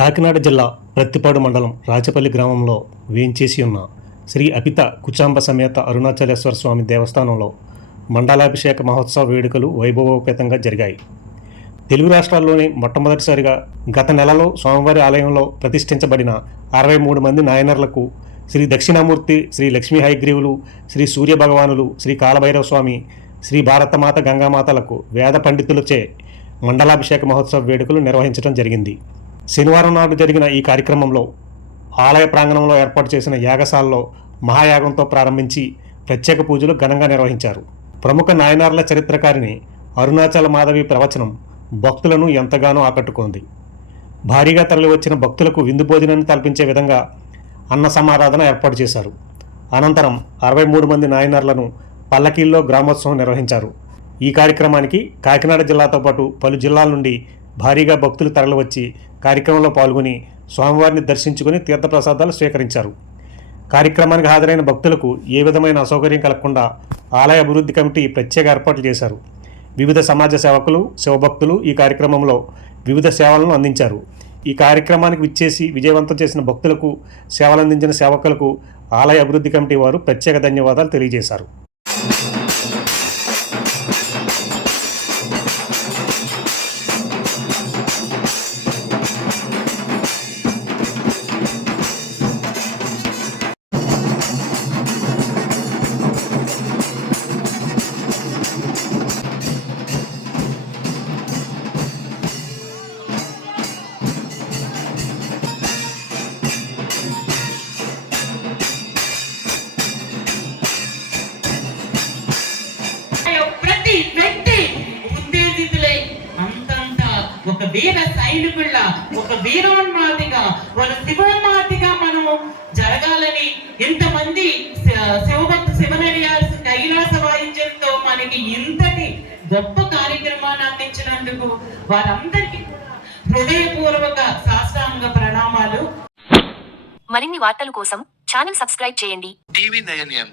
కాకినాడ జిల్లా ప్రత్తిపాడు మండలం రాచపల్లి గ్రామంలో వేయించేసి ఉన్న శ్రీ అపిత కుచాంబ సమేత అరుణాచలేశ్వర స్వామి దేవస్థానంలో మండలాభిషేక మహోత్సవ వేడుకలు వైభవోపేతంగా జరిగాయి. తెలుగు రాష్ట్రాల్లోనే మొట్టమొదటిసారిగా గత నెలలో స్వామివారి ఆలయంలో ప్రతిష్ఠించబడిన అరవై మూడు మంది నాయనర్లకు శ్రీ దక్షిణామూర్తి శ్రీ లక్ష్మీ హైగ్రీవులు శ్రీ సూర్య భగవానులు శ్రీ కాలభైరవ స్వామి శ్రీ భారతమాత గంగామాతలకు వేద పండితులచే మండలాభిషేక మహోత్సవ వేడుకలు నిర్వహించడం జరిగింది. శనివారం నాడు జరిగిన ఈ కార్యక్రమంలో ఆలయ ప్రాంగణంలో ఏర్పాటు చేసిన యాగశాలలో మహాయాగంతో ప్రారంభించి ప్రత్యేక పూజలు ఘనంగా నిర్వహించారు. ప్రముఖ నాయనార్ల చరిత్రకారిని అరుణాచల మాధవి ప్రవచనం భక్తులను ఎంతగానో ఆకట్టుకుంది. భారీగా తరలివచ్చిన భక్తులకు విందు భోజనాన్ని తలపించే విధంగా అన్న సమారాధన ఏర్పాటు చేశారు. అనంతరం అరవై మూడు మంది నాయనర్లను పల్లకీల్లో గ్రామోత్సవం నిర్వహించారు. ఈ కార్యక్రమానికి కాకినాడ జిల్లాతో పాటు పలు జిల్లాల నుండి భారీగా భక్తులు తరలివచ్చి కార్యక్రమంలో పాల్గొని స్వామివారిని దర్శించుకుని తీర్థప్రసాదాలు స్వీకరించారు. కార్యక్రమానికి హాజరైన భక్తులకు ఏ విధమైన అసౌకర్యం కలగకుండా ఆలయ అభివృద్ధి కమిటీ ప్రత్యేక ఏర్పాట్లు చేశారు. వివిధ సమాజ సేవకులు శివభక్తులు ఈ కార్యక్రమంలో వివిధ సేవలను అందించారు. ఈ కార్యక్రమానికి విచ్చేసి విజయవంతం చేసిన భక్తులకు సేవలందించిన సేవకులకు ఆలయ అభివృద్ధి కమిటీ వారు ప్రత్యేక ధన్యవాదాలు తెలియజేశారు. వ్యక్తి ఉత్తేజితులై అంతంత ఒక వీర సైనికుళ్ళ ఒక వీరోన్మాదిగా ఒక శివోన్మాదిగా మనము జరగాలని ఇంతమంది శ- శివభక్త శివనడియార్ కైలాస వాయిద్యంతో మనకి ఇంతటి గొప్ప కార్యక్రమాన్ని అందించినందుకు వారందరికీ హృదయపూర్వక సాష్టాంగ ప్రణామాలు. మరిన్ని వార్తల కోసం ఛానల్ సబ్స్క్రైబ్ చేయండి. టీవీ నయన్ ఎం